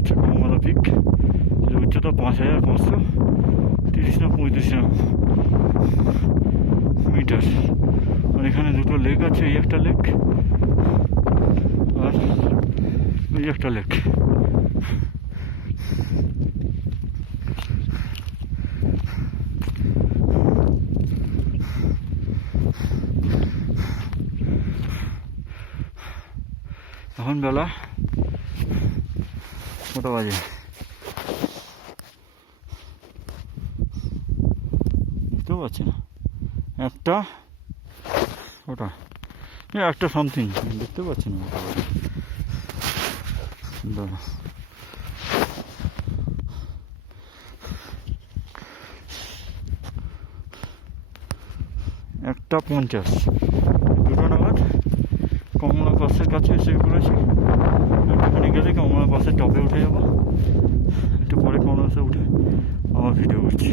যাচ্ছে কমলা পিক, এর উচ্চতা 5530 না 35 মিটার। আর এখানে দুটো লেক আছে, এই একটা লেক আর এই একটা লেক। এখন বেলা কত বাজে? বুঝতেও পারছি না, একটা ওটা একটা সামথিং দেখতে পাচ্ছি না। দাঁড়া, একটা 50 দুটো নাগাদ কমলা বাসের কাছে এসে পড়েছি। একটুখানি গেলে কমলা বাসের টপে উঠে যাবো, একটু পরে কমলা বাসে উঠে আবার ভিডিও করছি।